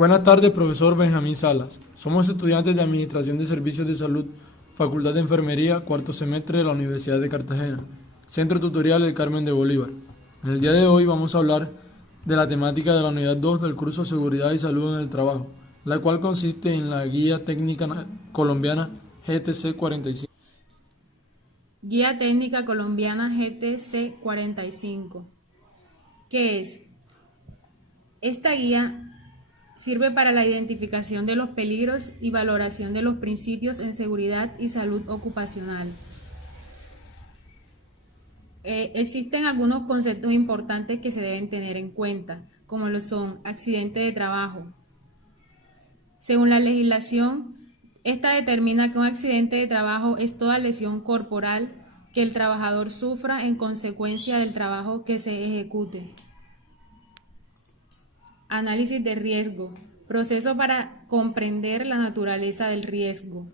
Buenas tardes, profesor Benjamín Salas. Somos estudiantes de Administración de Servicios de Salud, Facultad de Enfermería, cuarto semestre de la Universidad de Cartagena, Centro Tutorial El Carmen de Bolívar. En el día de hoy vamos a hablar de la temática de la unidad 2 del curso Seguridad y Salud en el Trabajo, la cual consiste en la Guía Técnica Colombiana GTC 45. Guía Técnica Colombiana GTC 45. ¿Qué es? Esta guía sirve para la identificación de los peligros y valoración de los principios en seguridad y salud ocupacional. Existen algunos conceptos importantes que se deben tener en cuenta, como lo son accidente de trabajo. Según la legislación, esta determina que un accidente de trabajo es toda lesión corporal que el trabajador sufra en consecuencia del trabajo que se ejecute. Análisis de riesgo. Proceso para comprender la naturaleza del riesgo.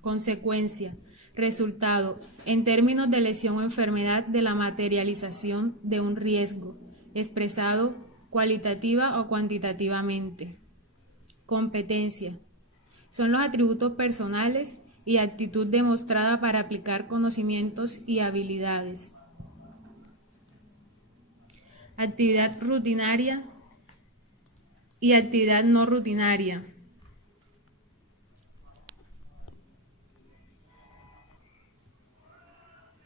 Consecuencia. Resultado. En términos de lesión o enfermedad de la materialización de un riesgo, expresado cualitativa o cuantitativamente. Competencia. Son los atributos personales y actitud demostrada para aplicar conocimientos y habilidades. Actividad rutinaria y actividad no rutinaria.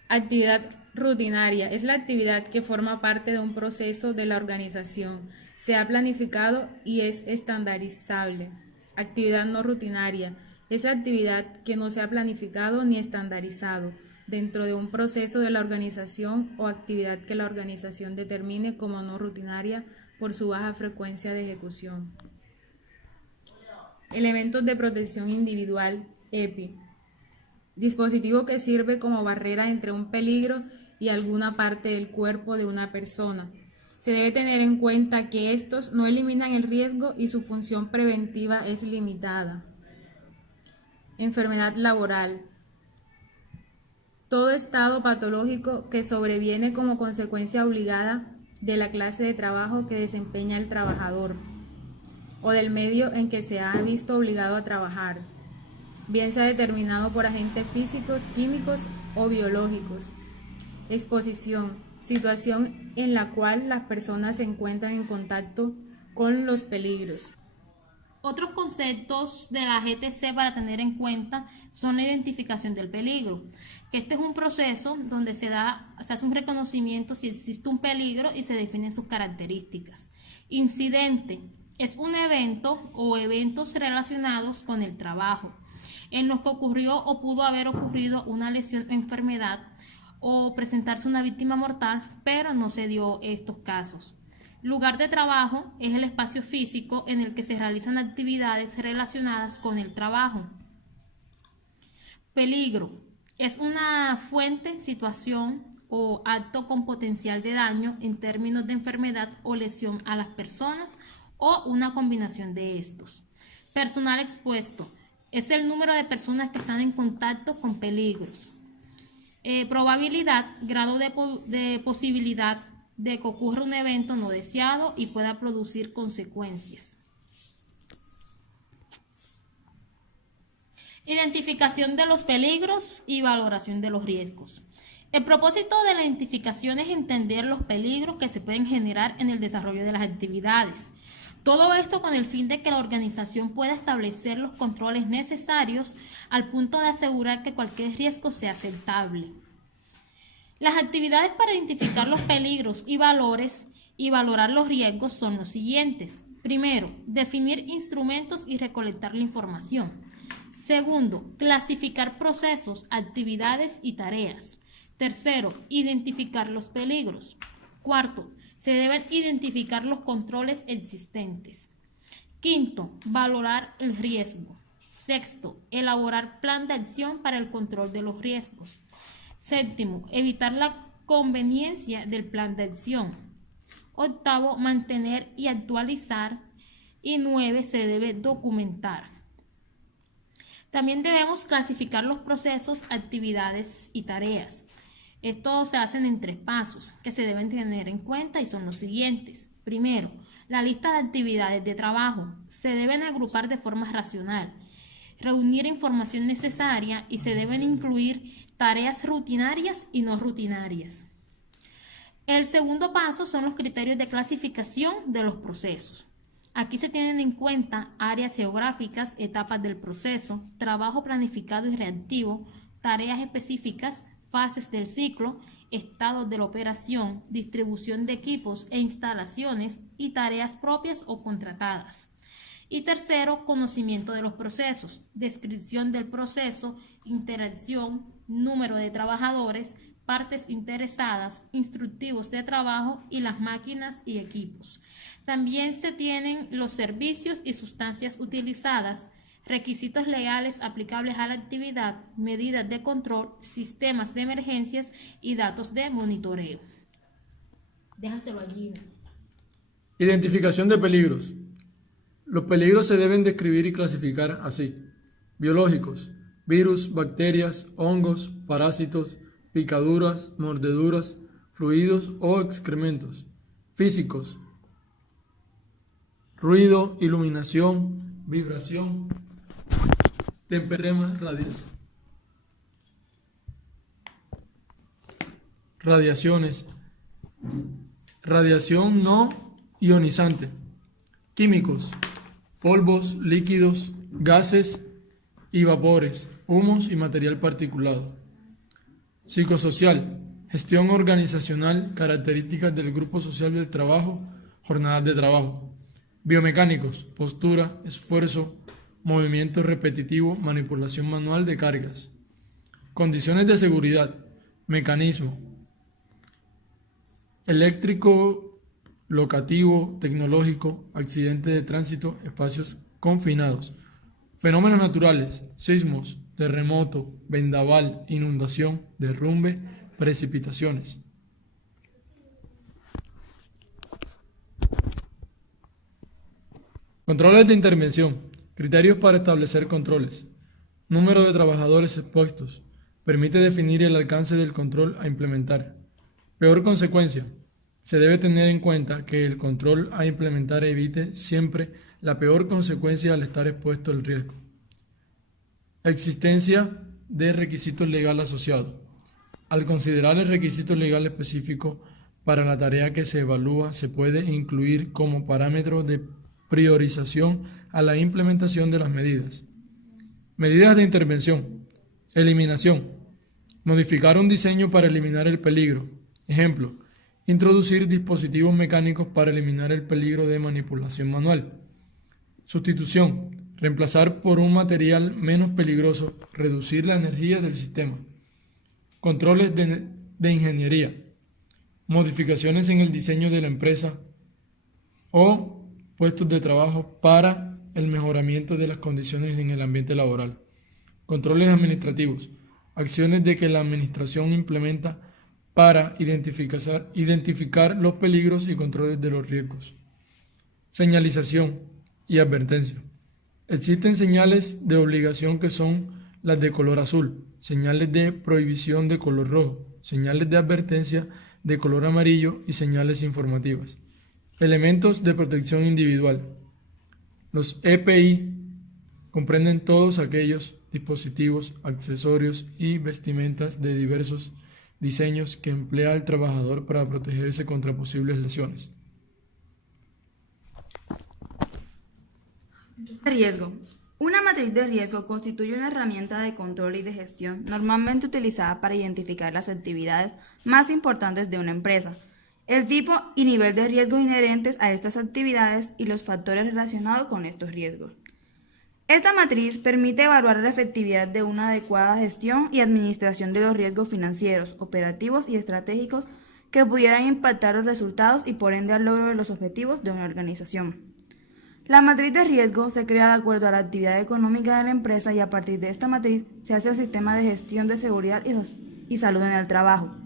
Actividad rutinaria es la actividad que forma parte de un proceso de la organización, se ha planificado y es estandarizable. Actividad no rutinaria es la actividad que no se ha planificado ni estandarizado dentro de un proceso de la organización o actividad que la organización determine como no rutinaria por su baja frecuencia de ejecución. Elementos de protección individual, EPI. Dispositivo que sirve como barrera entre un peligro y alguna parte del cuerpo de una persona. Se debe tener en cuenta que estos no eliminan el riesgo y su función preventiva es limitada. Enfermedad laboral. Todo estado patológico que sobreviene como consecuencia obligada de la clase de trabajo que desempeña el trabajador o del medio en que se ha visto obligado a trabajar, bien sea determinado por agentes físicos, químicos o biológicos. Exposición, situación en la cual las personas se encuentran en contacto con los peligros. Otros conceptos de la GTC para tener en cuenta son la identificación del peligro, que este es un proceso donde se hace un reconocimiento si existe un peligro y se definen sus características. Incidente es un evento o eventos relacionados con el trabajo, en los que ocurrió o pudo haber ocurrido una lesión o enfermedad o presentarse una víctima mortal, pero no se dio estos casos. Lugar de trabajo es el espacio físico en el que se realizan actividades relacionadas con el trabajo. Peligro es una fuente, situación o acto con potencial de daño en términos de enfermedad o lesión a las personas o una combinación de estos. Personal expuesto es el número de personas que están en contacto con peligros. Probabilidad, grado de posibilidad de que ocurra un evento no deseado y pueda producir consecuencias. Identificación de los peligros y valoración de los riesgos. El propósito de la identificación es entender los peligros que se pueden generar en el desarrollo de las actividades. Todo esto con el fin de que la organización pueda establecer los controles necesarios al punto de asegurar que cualquier riesgo sea aceptable. Las actividades para identificar los peligros y valores y valorar los riesgos son los siguientes. Primero, definir instrumentos y recolectar la información. Segundo, clasificar procesos, actividades y tareas. Tercero, identificar los peligros. Cuarto, se deben identificar los controles existentes. Quinto, valorar el riesgo. Sexto, elaborar plan de acción para el control de los riesgos. Séptimo, evitar la conveniencia del plan de acción. Octavo, mantener y actualizar. Y 9, se debe documentar. También debemos clasificar los procesos, actividades y tareas. Estos se hacen en 3 pasos que se deben tener en cuenta y son los siguientes. Primero, la lista de actividades de trabajo se deben agrupar de forma racional, reunir información necesaria y se deben incluir tareas rutinarias y no rutinarias. El segundo paso son los criterios de clasificación de los procesos. Aquí se tienen en cuenta áreas geográficas, etapas del proceso, trabajo planificado y reactivo, tareas específicas, fases del ciclo, estados de la operación, distribución de equipos e instalaciones y tareas propias o contratadas. Y tercero, conocimiento de los procesos, descripción del proceso, interacción, número de trabajadores, partes interesadas, instructivos de trabajo y las máquinas y equipos. También se tienen los servicios y sustancias utilizadas, requisitos legales aplicables a la actividad, medidas de control, sistemas de emergencias y datos de monitoreo. Déjaselo allí. Identificación de peligros. Los peligros se deben describir y clasificar así: biológicos, virus, bacterias, hongos, parásitos, picaduras, mordeduras, fluidos o excrementos; físicos, ruido, iluminación, vibración, temperatura, radiaciones, radiación no ionizante; químicos, polvos, líquidos, gases y vapores, humos y material particulado; psicosocial, gestión organizacional, características del grupo social del trabajo, jornadas de trabajo; biomecánicos, postura, esfuerzo, movimiento repetitivo, manipulación manual de cargas; condiciones de seguridad, mecanismo, eléctrico, locativo, tecnológico, accidente de tránsito, espacios confinados; fenómenos naturales, sismos, terremoto, vendaval, inundación, derrumbe, precipitaciones. Controles de intervención. Criterios para establecer controles. Número de trabajadores expuestos. Permite definir el alcance del control a implementar. Peor consecuencia. Se debe tener en cuenta que el control a implementar evite siempre la peor consecuencia al estar expuesto al riesgo. Existencia de requisitos legal asociado. Al considerar el requisito legal específico para la tarea que se evalúa, se puede incluir como parámetro de priorización a la implementación de las medidas. Medidas de intervención. Eliminación. Modificar un diseño para eliminar el peligro. Ejemplo, introducir dispositivos mecánicos para eliminar el peligro de manipulación manual. Sustitución. Reemplazar por un material menos peligroso, reducir la energía del sistema. Controles de ingeniería. Modificaciones en el diseño de la empresa o puestos de trabajo para el mejoramiento de las condiciones en el ambiente laboral. Controles administrativos. Acciones de que la administración implementa para identificar los peligros y controles de los riesgos. Señalización y advertencia. Existen señales de obligación que son las de color azul, señales de prohibición de color rojo, señales de advertencia de color amarillo y señales informativas. Elementos de protección individual. Los EPI comprenden todos aquellos dispositivos, accesorios y vestimentas de diversos diseños que emplea el trabajador para protegerse contra posibles lesiones. Riesgo. Una matriz de riesgo constituye una herramienta de control y de gestión normalmente utilizada para identificar las actividades más importantes de una empresa, el tipo y nivel de riesgo inherentes a estas actividades y los factores relacionados con estos riesgos. Esta matriz permite evaluar la efectividad de una adecuada gestión y administración de los riesgos financieros, operativos y estratégicos que pudieran impactar los resultados y por ende al logro de los objetivos de una organización. La matriz de riesgo se crea de acuerdo a la actividad económica de la empresa y a partir de esta matriz se hace el sistema de gestión de seguridad y salud en el trabajo.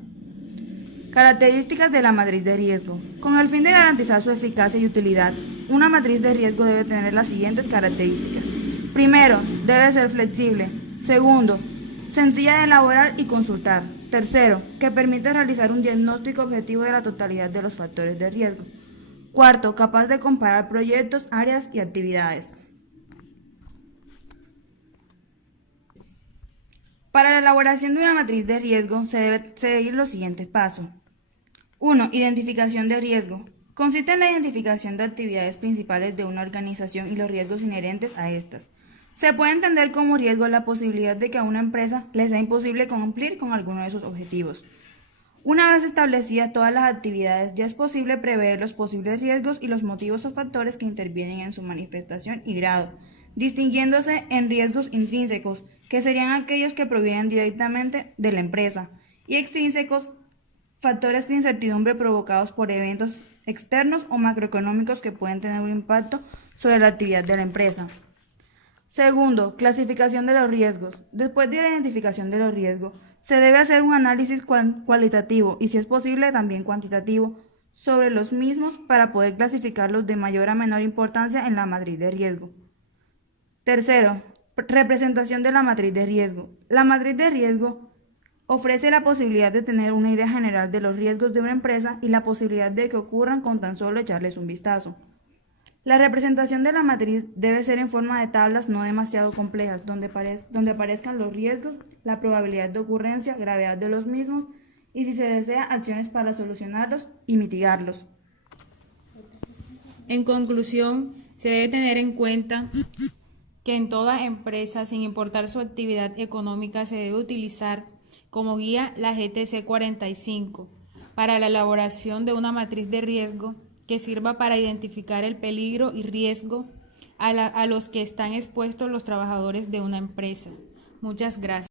Características de la matriz de riesgo. Con el fin de garantizar su eficacia y utilidad, una matriz de riesgo debe tener las siguientes características. Primero, debe ser flexible. Segundo, sencilla de elaborar y consultar. Tercero, que permite realizar un diagnóstico objetivo de la totalidad de los factores de riesgo. Cuarto, capaz de comparar proyectos, áreas y actividades. Para la elaboración de una matriz de riesgo se debe seguir los siguientes pasos. 1. Identificación de riesgo. Consiste en la identificación de actividades principales de una organización y los riesgos inherentes a estas. Se puede entender como riesgo la posibilidad de que a una empresa le sea imposible cumplir con alguno de sus objetivos. Una vez establecidas todas las actividades, ya es posible prever los posibles riesgos y los motivos o factores que intervienen en su manifestación y grado, distinguiéndose en riesgos intrínsecos, que serían aquellos que provienen directamente de la empresa, y extrínsecos, factores de incertidumbre provocados por eventos externos o macroeconómicos que pueden tener un impacto sobre la actividad de la empresa. Segundo, clasificación de los riesgos. Después de la identificación de los riesgos, se debe hacer un análisis cualitativo y, si es posible, también cuantitativo sobre los mismos para poder clasificarlos de mayor a menor importancia en la matriz de riesgo. Tercero, representación de la matriz de riesgo. La matriz de riesgo ofrece la posibilidad de tener una idea general de los riesgos de una empresa y la posibilidad de que ocurran con tan solo echarles un vistazo. La representación de la matriz debe ser en forma de tablas no demasiado complejas, donde aparezcan los riesgos, la probabilidad de ocurrencia, gravedad de los mismos y, si se desea, acciones para solucionarlos y mitigarlos. En conclusión, se debe tener en cuenta que en toda empresa, sin importar su actividad económica, se debe utilizar como guía la GTC 45 para la elaboración de una matriz de riesgo que sirva para identificar el peligro y riesgo a los que están expuestos los trabajadores de una empresa. Muchas gracias.